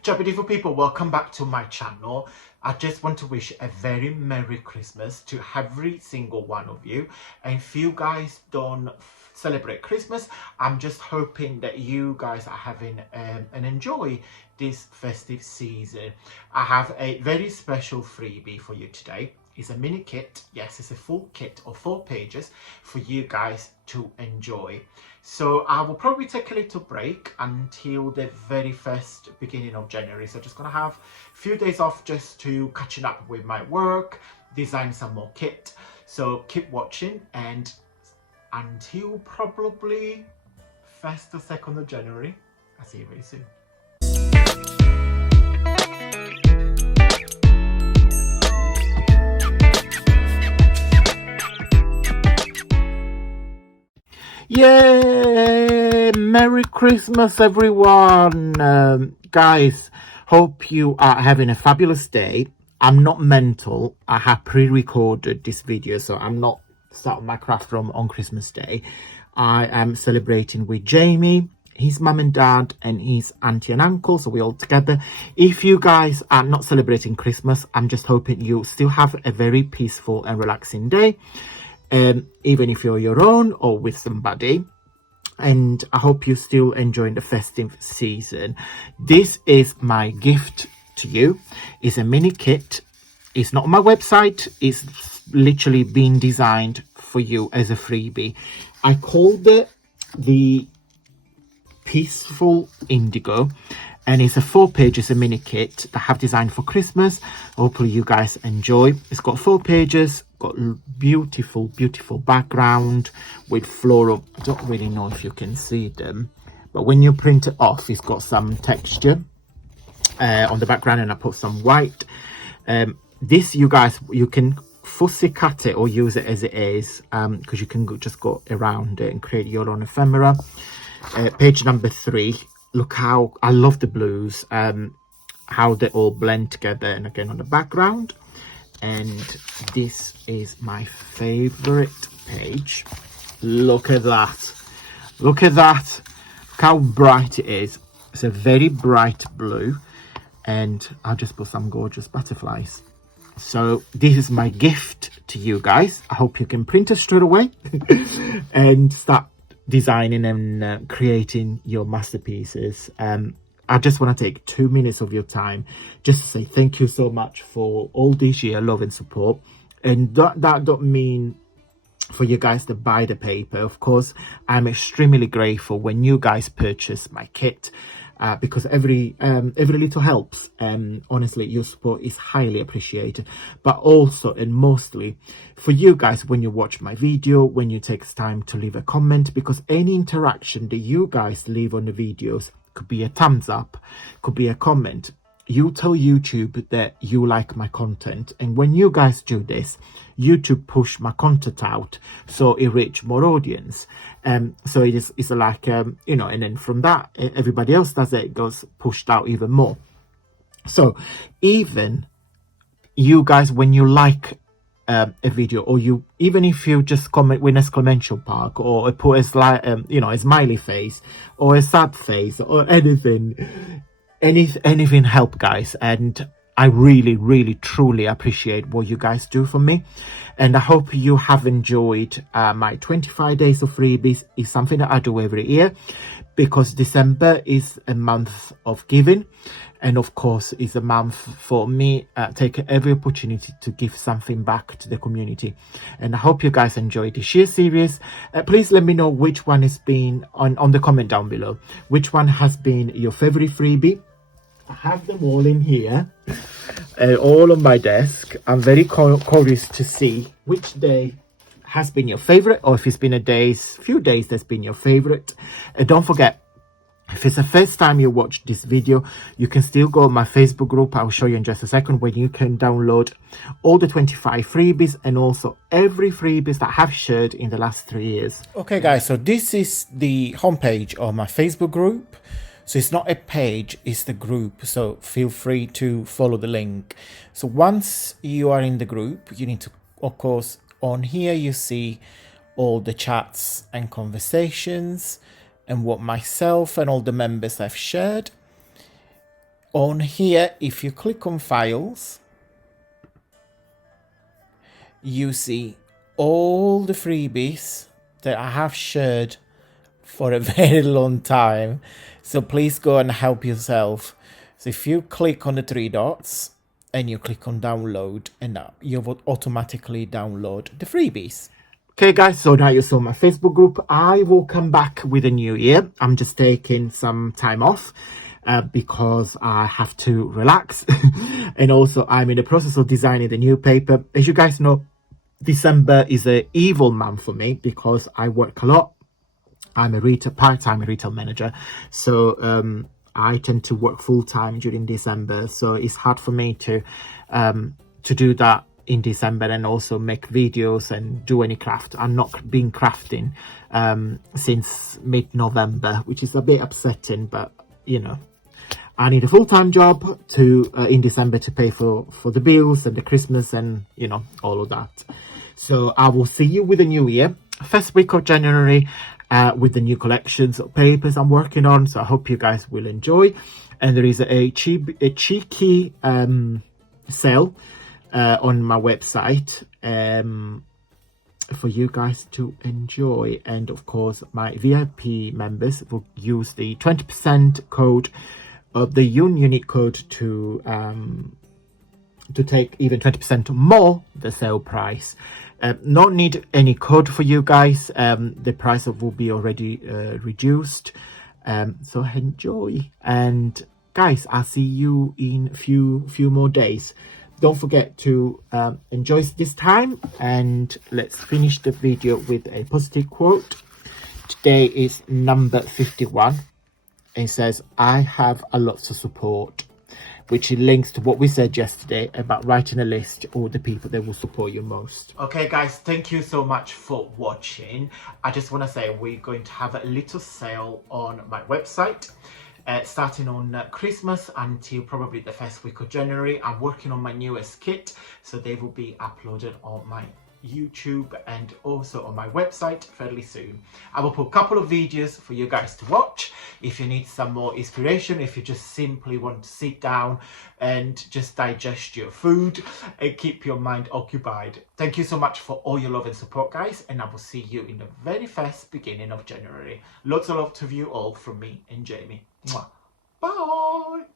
Ciao beautiful people, welcome back to my channel. I just want to wish a very Merry Christmas to every single one of you. And if you guys don't celebrate Christmas, I'm just hoping that you guys are having and enjoy this festive season. I have a very special freebie for you today. It's a mini kit. Yes, it's a full kit of 4 pages for you guys to enjoy. So I will probably take a little break until the very first beginning of January. So just gonna have a few days off just to catching up with my work, design some more kit. So keep watching, and until probably 1st or 2nd of January, I'll see you very soon. Yay! Merry Christmas, everyone! Guys, hope you are having a fabulous day. I'm not mental. I have pre-recorded this video, so I'm not starting my craft room on Christmas Day. I am celebrating with Jamie, his mum and dad, and his auntie and uncle, so we're all together. If you guys are not celebrating Christmas, I'm just hoping you still have a very peaceful and relaxing day. Even if you're your own or with somebody, and I hope you're still enjoying the festive season. This is my gift to you. It's a mini kit. It's not on my website. It's literally been designed for you as a freebie. I called it the Peaceful Indigo, and it's a 4 pages, a mini kit that I have designed for Christmas. Hopefully you guys enjoy. It's got 4 pages, got beautiful background with floral. I don't really know if you can see them, but when you print it off, it's got some texture on the background, and I put some white. This, you guys, you can fussy cut it or use it as it is, because you can just go around it and create your own ephemera. Page number 3. Look how I love the blues, how they all blend together, and again on the background. And this is my favorite page. Look at that. Look at that. Look how bright it is. It's a very bright blue, and I'll just put some gorgeous butterflies. So this is my gift to you guys. I hope you can print it straight away and start designing and creating your masterpieces. I just want to take 2 minutes of your time just to say thank you so much for all this year love and support. And that don't mean for you guys to buy the paper. Of course, I'm extremely grateful when you guys purchase my kit, because every little helps, and honestly your support is highly appreciated. But also and mostly for you guys when you watch my video, when you take time to leave a comment, because any interaction that you guys leave on the videos, could be a thumbs up, could be a comment, you tell YouTube that you like my content. And when you guys do this, YouTube push my content out so it reach more audience. So it's like you know, and then from that everybody else does it, goes pushed out even more. So even you guys, when you like a video, or you, even if you just comment with an exclamation mark, or put a you know, a smiley face or a sad face or anything help, guys. And I really truly appreciate what you guys do for me. And I hope you have enjoyed my 25 days of freebies. It's something that I do every year, because December is a month of giving, and of course is a month for me take every opportunity to give something back to the community. And I hope you guys enjoyed this year's series. Please let me know which one has been on the comment down below, which one has been your favorite freebie. I have them all in here, all on my desk. I'm very curious to see which day has been your favorite, or if it's been few days that's been your favorite. And don't forget, if it's the first time you watch this video, you can still go on my Facebook group. I'll show you in just a second, where you can download all the 25 freebies, and also every freebies that I have shared in the last 3 years. Okay guys, so this is the homepage of my Facebook group. So it's not a page, it's the group, so feel free to follow the link. So once you are in the group, you need to, of course, on here you see all the chats and conversations and what myself and all the members have shared. On here, if you click on files, you see all the freebies that I have shared for a very long time. So please go and help yourself. So if you click on the three dots and you click on download, and now you will automatically download the freebies. Okay guys, so now you saw my Facebook group. I will come back with a new year. I'm just taking some time off because I have to relax. And also I'm in the process of designing the new paper. As you guys know, December is an evil month for me because I work a lot. I'm a part-time retail manager, so I tend to work full-time during December. So it's hard for me to do that in December and also make videos and do any craft. I'm not been crafting since mid-November, which is a bit upsetting, but you know, I need a full-time job to in December to pay for the bills and the Christmas and you know all of that. So I will see you with the new year, first week of January, with the new collections of papers I'm working on. So I hope you guys will enjoy. And there is a cheeky sale on my website for you guys to enjoy. And of course, my VIP members will use the 20% code of the unique code to take even 20% more the sale price. Not need any code for you guys. The price will be already reduced. So enjoy. And guys, I'll see you in few more days. Don't forget to enjoy this time, and let's finish the video with a positive quote. Today is number 51. It says, I have a lot to support, which links to what we said yesterday about writing a list of the people that will support you most. Okay guys, thank you so much for watching. I just want to say we're going to have a little sale on my website. Starting on Christmas until probably the first week of January. I'm working on my newest kit, so they will be uploaded on my YouTube and also on my website fairly soon. I will put a couple of videos for you guys to watch if you need some more inspiration, if you just simply want to sit down and just digest your food and keep your mind occupied. Thank you so much for all your love and support guys, and I will see you in the very first beginning of January. Lots of love to you all from me and Jamie. Mwah. Bye.